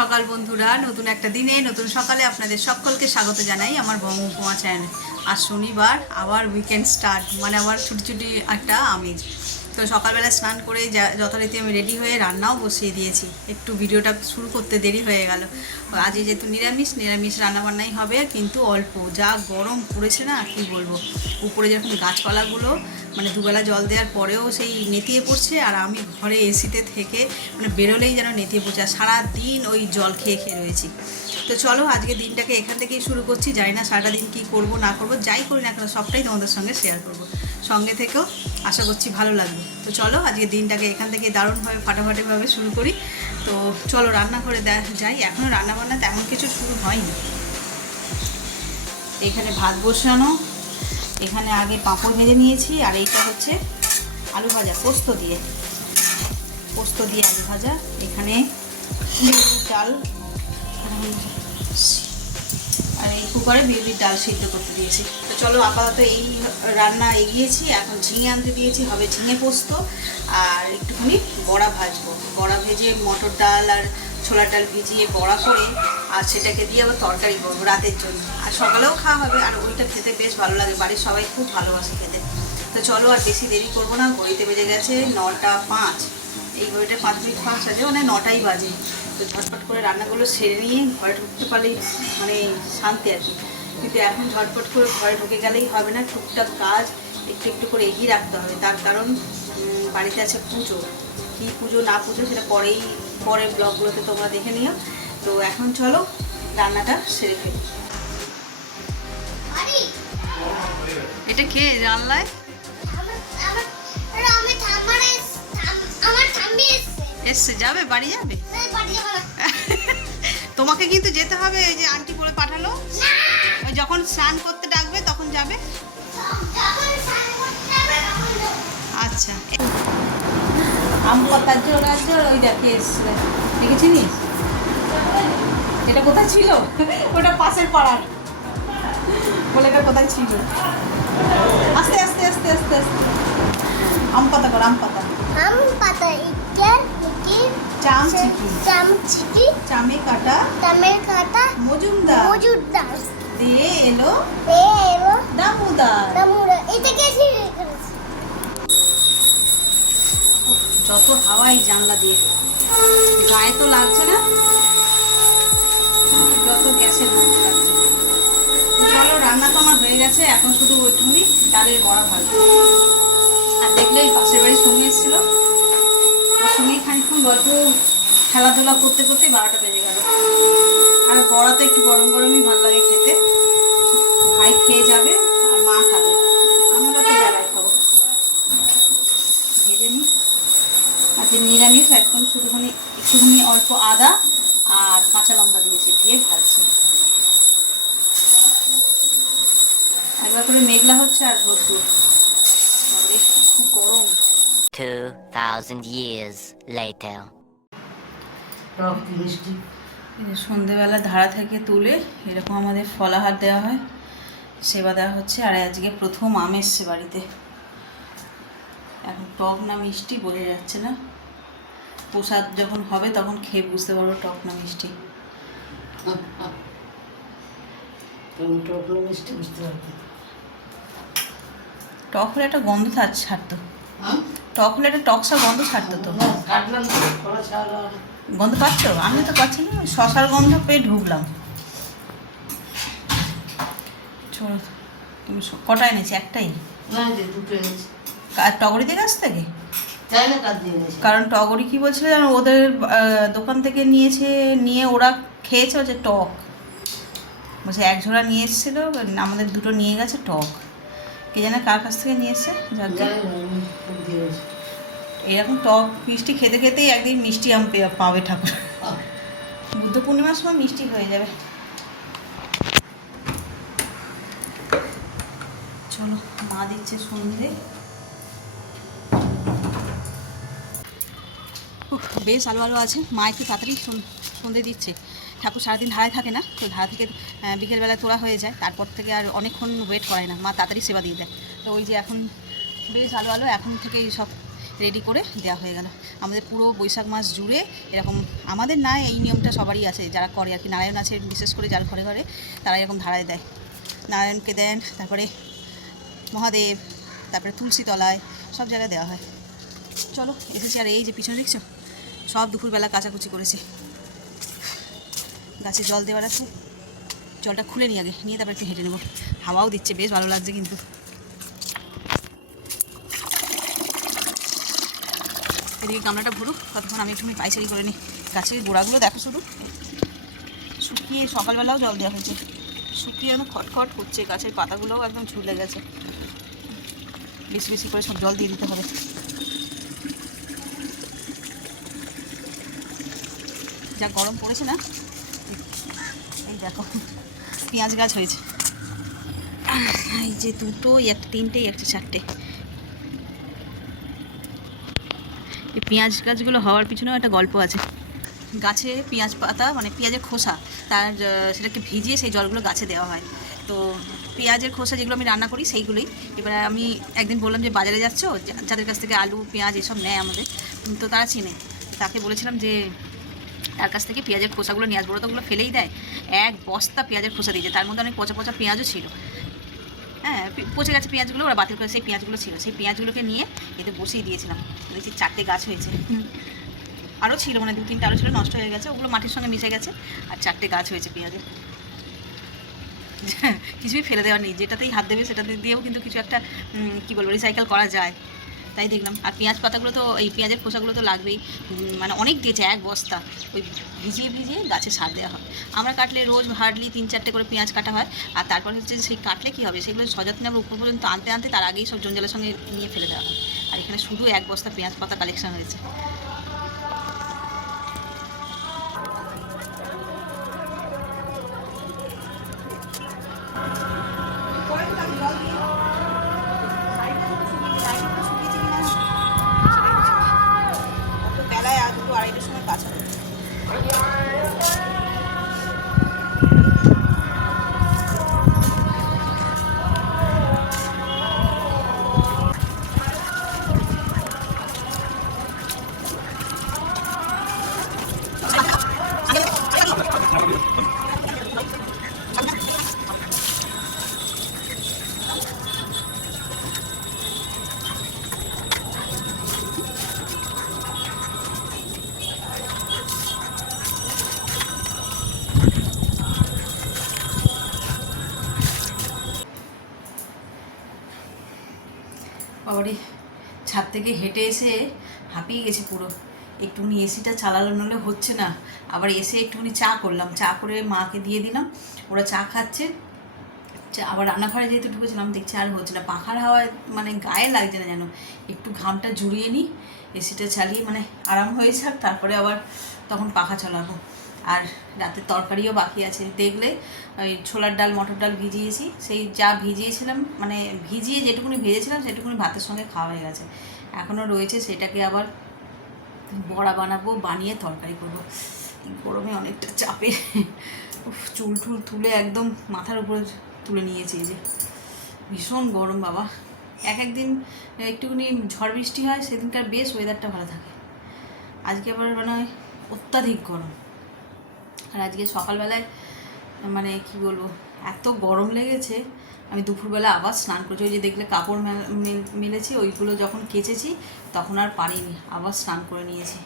সকাল বন্ধুরা, নতুন একটা দিনে নতুন সকালে আপনাদের সকলকে স্বাগত জানাই আমার বঙ্গ উপমা চ্যানেলে। আজ শনিবার, আবার উইকেন্ড স্টার্ট, মানে আবার ছুটি ছুটি একটা আমেজ। তো সকালবেলা স্নান করে যথারীতি আমি রেডি হয়ে রান্নাও বসিয়ে দিয়েছি। একটু ভিডিওটা শুরু করতে দেরি হয়ে গেল। আজ যেহেতু নিরামিষ রান্নাবান্নাই হবে, কিন্তু অল্প। যা গরম পড়েছে না, কী বলবো। উপরে যেরকম গাছপালাগুলো মানে দুবেলা জল দেওয়ার পরেও সেই নেতিয়ে পড়ছে, আর আমি ঘরে এসিতে থেকে মানে বেরোলেই যেন নেতিয়ে পড়ছে, আর সারাদিন ওই জল খেয়ে খেয়ে রয়েছি। তো চলো আজকে দিনটাকে এখান থেকেই শুরু করছি। জানি না সারাটা দিন কী করবো না করবো, যাই করি না কেন সবটাই তোমাদের সঙ্গে শেয়ার করব। সঙ্গে থেকেও আশা করছি ভালো লাগবে। তো চলো আজকে দিনটাকে এখান থেকে দারুণভাবে ফাটাফাটিভাবে শুরু করি। তো চলো রান্না করে যাই। এখনও রান্নাবান্না তেমন কিছু শুরু হয়নি। এখানে ভাত বসানো, এখানে আগে পাঁপড় ভেজে নিয়েছি, আর এইটা হচ্ছে আলু ভাজা পোস্ত দিয়ে আলু ভাজা। এখানে ডাল, আর এই কুকারে বিউলির ডাল সিদ্ধ করতে দিয়েছি। তো চলো আপাতত এই রান্না এগিয়েছি। এখন ঝিঙে আনতে দিয়েছি, হবে ঝিঙে পোস্ত। আর একটুখানি বড়া ভাজবো, বড়া ভেজে মটর ডাল আর ছোলার ডাল ভিজিয়ে বড়া করে, আর সেটাকে দিয়ে আবার তরকারি করবো রাতের জন্য। আর সকালেও খাওয়া হবে, আর ওইটা খেতে বেশ ভালো লাগে, বাড়ির সবাই খুব ভালোবাসে খেতে। তো চলো আর বেশি দেরি করবো না। ঘড়িতে বেজে গেছে 9:05। এই ঘড়িটা 5 মিনিট 5 আছে, মানে 9টাই বাজে। তো ঝটপট করে রান্নাগুলো সেরে নিয়ে ঘরে ঢুকতে পারলেই মানে শান্তি আর কি। কিন্তু এখন ঝটপট করে ঘরে ঢুকে গেলেই হবে না, টুকটাক কাজ একটু একটু করে এগিয়ে রাখতে হবে। তার কারণ বাড়িতে আছে পুজো। কী পুজো না পুজো সেটা পরের ব্লগগুলোতে তোমরা দেখে নিও। তো এখন চলো রান্নাটা সেরে ফেলি। এটা কে জানলায় এসছে? যাবে বাড়ি যাবে? তোমাকে কিন্তু যেতে হবে, এই যে আন্টি বলে পাঠালো, যখন স্নান করতে ডাকবে তখন যাবে। আচ্ছা, আম পাতার ঝোল গাছ, ওই দেখে এসছে, দেখেছিস? এটা কোথায় ছিল? ওটা পাশের পাড়ার বলে, এটা কোথায় ছিল? আস্তে আস্তে আস্তে আস্তে আস্তে আম পাতা কর, আম পাতা চামচিকি চামে কাটা মজুমদার দিয়ে এলো দামুদার। যত হাওয়াই জানলা দিয়ে, গায়ে তো লাগছে না, যত গ্যাসের মধ্যে লাগছে। চলো রান্না তো আমার হয়ে গেছে, এখন শুধু ওইটুকুনি ডালের বড়া ভাজবো। আর দেখলে এই পাশের বাড়ি সুমি এসেছিল, ওর সঙ্গে খানিক্ষণ গল্প খেলাধুলা করতে করতে 12টা বেজে গেল। আর বড়া তো একটু গরম গরমই ভালো লাগে খেতে। ভাই খেয়ে যাবে আর মা খাবে, আমরা তো বেলায় খাবো। ভেজে নিই। আর যে নিরামিষ একদম একটুখানি অল্প আদা আর কাঁচা লঙ্কা দিয়েছি, দিয়ে ভাজছি। একবার করে মেঘলা হচ্ছে আর রোদ্দুর, খুব গরম। 2000 years later. সন্ধেবেলা ধারা থেকে তুলে এরকম আমাদের ফলাহার দেওয়া হয়, সেবা দেওয়া হচ্ছে। আর আজকে প্রথম আম এসছে বাড়িতে। এখন টক না মিষ্টি বোঝা যাচ্ছে না, প্রসাদ যখন হবে তখন খেয়ে বুঝতে পারবো টক না মিষ্টি। টক হলে একটা গন্ধ ছাড়তো, টক হলে একটা টকসা গন্ধ ছাড়তো। তো গন্ধ পাচ্ছ? আমি তো পাচ্ছি না, শশার গন্ধ পেয়ে ঢুকলাম। কটা এনেছি? একটাই। টগরিদের কাছ থেকে, কারণ টগরি কি বলছিল যেন ওদের দোকান থেকে নিয়ে ওরা খেয়েছে, হচ্ছে টক বলছে। এক ঝোড়া নিয়ে এসেছিলো, আমাদের দুটো নিয়ে গেছে টক। কে জানে কার কাছ থেকে নিয়ে এসছে। এরকম টক মিষ্টি খেতে খেতেই একদিন মিষ্টি আম পাবে ঠাকুর। বুদ্ধ পূর্ণিমার সময় মিষ্টি হয়ে যাবে। চলো মা দিচ্ছে সন্ধে। বেশ আলো আলো আছে। মা একটু তাড়াতাড়ি সন্ধে দিচ্ছে। ঠাকুর সারাদিন ধারায় থাকে না, তো ধারা থেকে বিকেলবেলায় তোলা হয়ে যায়, তারপর থেকে আর অনেকক্ষণ ওয়েট করে না, মা তাড়াতাড়ি সেবা দিয়ে দেয়। তো ওই যে এখন বেশ আলো আলো, এখন থেকেই সব রেডি করে দেওয়া হয়ে গেল। আমাদের পুরো বৈশাখ মাস জুড়ে এরকম, আমাদের না এই নিয়মটা সবারই আছে যারা করে আর কি, নারায়ণ আছে বিশেষ করে যার ঘরে ঘরে, তারা এরকম ধারায় দেয়, নারায়ণকে দেন, তারপরে মহাদেব, তারপরে তুলসী তলায়, সব জায়গায় দেওয়া হয়। চলো এসেছি, আর এই যে পিছনে দেখছো সব দুপুরবেলা কাচাকুচি করেছি, গাছে জল দেওয়ার আছে, জলটা খুলে নিয়ে আগে নিয়ে তারপর একটু হেঁটে নেবো, হাওয়াও দিচ্ছে বেশ ভালো লাগছে। কিন্তু এদিকে গামলাটা ভরুক, ততক্ষণ আমি একটুখানি পাইচারি করে নিই। গাছের গোড়াগুলো দেখো শুধু শুকিয়ে, সকালবেলাও জল দেওয়া হয়েছে, শুকিয়ে একদম খটখট করছে, গাছের পাতাগুলোও একদম ঝুলে গেছে। বেশি বেশি করে সব জল দিয়ে দিতে হবে। যা গরম পড়েছে না, এই দেখো পেঁয়াজ গাছ হয়েছে, এই যে দুটো, একটা, তিনটে, একটা, চারটে। এই পেঁয়াজ গাছগুলো হওয়ার পিছনেও একটা গল্প আছে। গাছে পেঁয়াজ পাতা মানে পেঁয়াজের খোসা, তার সেটাকে ভিজিয়ে সেই জলগুলো গাছে দেওয়া হয়। তো পেঁয়াজের খোসা যেগুলো আমি রান্না করি সেইগুলোই। এবার আমি একদিন বললাম যে বাজারে যাচ্ছ, যাদের কাছ থেকে আলু পেঁয়াজ এসব নেয় আমাদের, তো তারা চিনে, তাকে বলেছিলাম যে তার কাছ থেকে পেঁয়াজের খোসাগুলো নিয়ে আসবো। ওরা তো ওগুলো ফেলেই দেয়, এক বস্তা পেঁয়াজের খোসা দিয়েছে, তার মধ্যে অনেক পচা পচা পেঁয়াজও ছিল। হ্যাঁ, পচে গেছে পেঁয়াজগুলো, ওরা বাতিল করে সেই পেঁয়াজগুলো ছিল, সেই পেঁয়াজগুলোকে নিয়ে এতে বসিয়ে দিয়েছিলাম। দেখছি 4টে গাছ হয়েছে, আরও ছিল মানে 2-3টা আরও ছিল, নষ্ট হয়ে গেছে, ওগুলো মাটির সঙ্গে মিশে গেছে, আর 4টে গাছ হয়েছে পেঁয়াজের। কিছুই ফেলে দেওয়ার নেই, যেটাতেই হাত দেবে সেটাতে দিয়েও কিন্তু কিছু একটা কী বলবো রিসাইকেল করা যায়, তাই দেখলাম। আর পেঁয়াজ পাতাগুলো তো, এই পেঁয়াজের খোসাগুলো তো লাগবেই, মানে অনেক দিয়েছে, এক বস্তা, ওই ভিজিয়ে ভিজিয়ে গাছে সার দেওয়া হয়। আমরা কাটলে রোজ হার্ডলি 3-4টে করে পেঁয়াজ কাটা হয়, আর তারপর হচ্ছে সেই কাটলে কী হবে, সেগুলো সযত্নে আমরা উপর পর্যন্ত আনতে আনতে তার আগেই সব জঞ্জালের সঙ্গে নিয়ে ফেলে দেওয়া হয়। আর এখানে শুধু এক বস্তা পেঁয়াজ পাতা কালেকশন হয়েছে। বেলায় আর 2-2:30টার সময় কাজ হবে। বাবারে, ছাদ থেকে হেঁটে এসে হাঁপিয়ে গেছি পুরো, একটুখানি এসিটা চালানো নলে হচ্ছে না। আবার এসে একটুখানি চা করলাম, চা করে মাকে দিয়ে দিলাম, ওরা চা খাচ্ছে। আবার রান্নাঘরে যেহেতু ঢুকেছিলাম, দেখছি আর হচ্ছে না, পাখার হাওয়ায় মানে গায়ে লাগছে না যেন, একটু ঘামটা জুড়িয়ে নিই, এসিটা চালিয়ে মানে আরাম হয়েছে, আর তারপরে আবার তখন পাখা চালাবো। আর রাতের তরকারিও বাকি আছে, দেখলে ওই ছোলার ডাল মটর ডাল ভিজিয়েছি, সেই যা ভিজিয়েছিলাম মানে ভিজিয়ে যেটুকুনি ভেজেছিলাম সেটুকুনি ভাতের সঙ্গে খাওয়া হয়ে গেছে, এখনও রয়েছে, সেটাকে আবার বড়া বানাবো, বানিয়ে তরকারি করবো। গরমে অনেকটা চাপে, চুল টুল তুলে একদম মাথার উপরে তুলে নিয়েছি, যে ভীষণ গরম বাবা। একদিন একটুখানি ঝড় বৃষ্টি হয়, সেদিনকার বেশ ওয়েদারটা ভালো থাকে, আজকে আবার মানে অত্যাধিক গরম। আর আজকে সকালবেলায় মানে কি বলবো, এত গরম লেগেছে, আমি দুপুরবেলা আবার স্নান করেছি, ওই যে দেখলে কাপড় মেলেছি, ওইগুলো যখন কেচেছি তখন আর পারিনি, আবার স্নান করে নিয়েছি।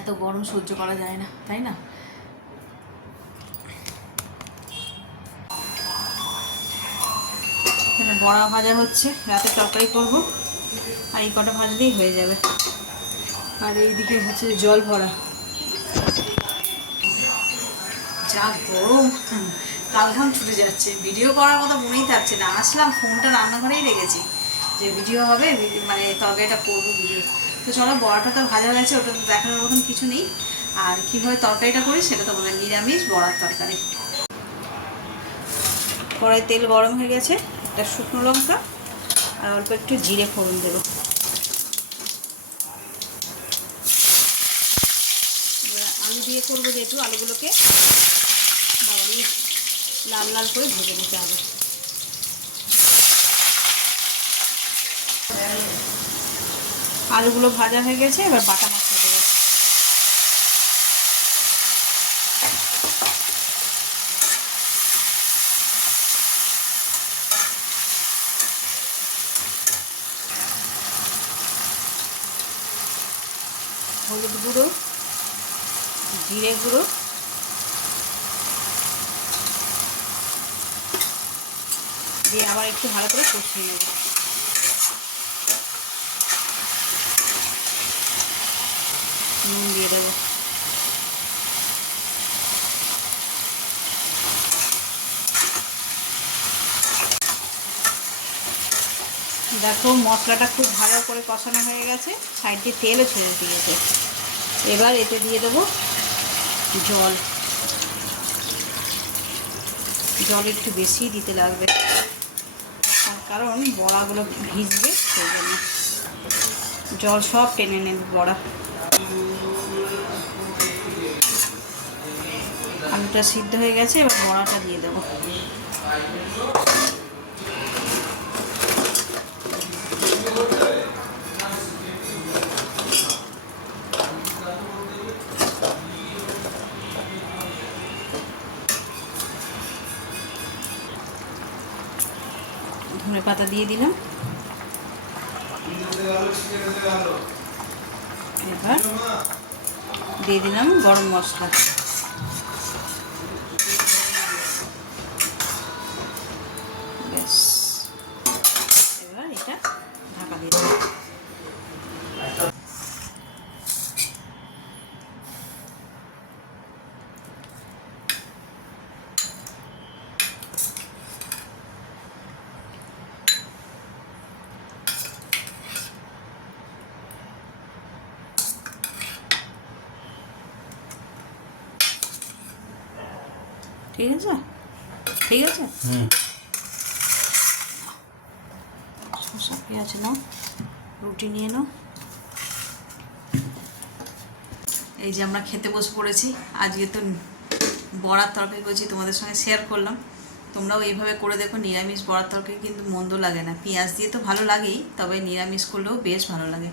এত গরম সহ্য করা যায় না, তাই না? বড়া ভাজা হচ্ছে, রাতে তরকারি করবো, আর এই কটা ভাজলেই হয়ে যাবে। আর এইদিকে হচ্ছে জল ভরা, যা গরম, কালঘাম ছুটে যাচ্ছে, ভিডিও করার কথা মনেই থাকছে না। আসলাম, ফোনটা রান্নাঘরেই রেখেছি, যে ভিডিও হবে, মানে তরকারিটা করবো ভিডিও। তো চলো, বড়াটা তো ভাজা হয়েছে, ওটা তো দেখানোর মতন কিছু নেই। আর কীভাবে তরকারিটা করি সেটা তো বলে, নিরামিষ বড়ার তরকারি। কড়াই তেল গরম হয়ে গেছে, একটা শুকনো লঙ্কা আর অল্প একটু জিরে ফোড়ন দেবো। এবার আলু দিয়ে করবো যেহেতু, আলুগুলোকে লাল লাল করে ভেজে নিতে হবে। আলুগুলো ভাজা হয়ে গেছে, এবার বাটা মশলা দেবো। হলুদ গুঁড়ো, জিরে গুঁড়ো, দিয়ে আবার একটু ভালো করে কষিয়ে নেব। নুন দিয়ে দেবো। দেখো মশলাটা খুব ভালো করে কষানো হয়ে গেছে, সাইড দিয়ে তেলও ছেড়ে দিয়েছে। এবার এতে দিয়ে দেবো জল। জল একটু বেশি দিতে লাগবে, তার কারণ বড়াগুলো ভিজবে, সেই জন্য জল সব টেনে নেবে বড়া। আলুটা সিদ্ধ হয়ে গেছে, এবার বড়াটা দিয়ে দেবো। ধনে পাতা দিয়ে দিলাম। এবার দিয়ে দিলাম গরম মশলা। ব্যাস, এবার এটা ঢাকা দিয়ে দেবো। ঠিক আছে, ঠিক আছে। শসা পেঁয়াজ নাও, রুটি নিয়ে নাও। এই যে আমরা খেতে বসে পড়েছি। আজকে তো বড়ার তরকারি করেছি, তোমাদের সঙ্গে শেয়ার করলাম। তোমরাও এইভাবে করে দেখো, নিরামিষ বড়ার তরকারি কিন্তু মন্দ লাগে না। পেঁয়াজ দিয়ে তো ভালো লাগেই, তবে নিরামিষ করলেও বেশ ভালো লাগে।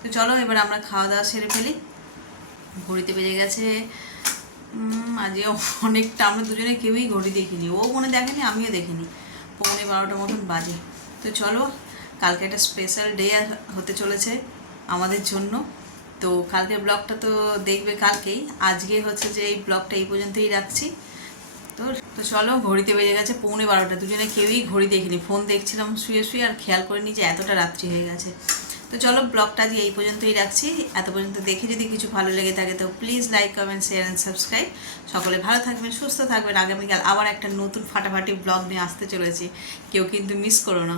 তো চলো এবার আমরা খাওয়া দাওয়া সেরে ফেলি। ঘড়িতে বেজে গেছে আজকে অনেকটা, আমরা দুজনে কেউই ঘড়ি দেখিনি, ও মনে দেখেনি, আমিও দেখিনি। 11:15 মতন বাজে। তো চলো, কালকে একটা স্পেশাল ডে হতে চলেছে আমাদের জন্য। তো কালকের ব্লগটা তো দেখবে কালকেই। আজকে হচ্ছে যে এই ব্লগটা এই পর্যন্তই রাখছি। তো তো চলো, ঘড়িতে বেজে গেছে 11:15, দুজনে কেউই ঘড়ি দেখিনি, ফোন দেখছিলাম শুয়ে শুয়ে, আর খেয়াল করিনি যে এতটা রাত্রি হয়ে গেছে। তো চলো, ব্লগটা আজকে এই পর্যন্তই রাখছি। এত পর্যন্ত দেখে যদি কিছু ভালো লেগে থাকে তো please like, comment, share and subscribe. সকলে ভালো থাকবেন, সুস্থ থাকবেন। আগামীকাল আবার একটা নতুন ফাটাফাটি ব্লগ নিয়ে আসতে চলেছি, কেউ কিন্তু মিস করো না।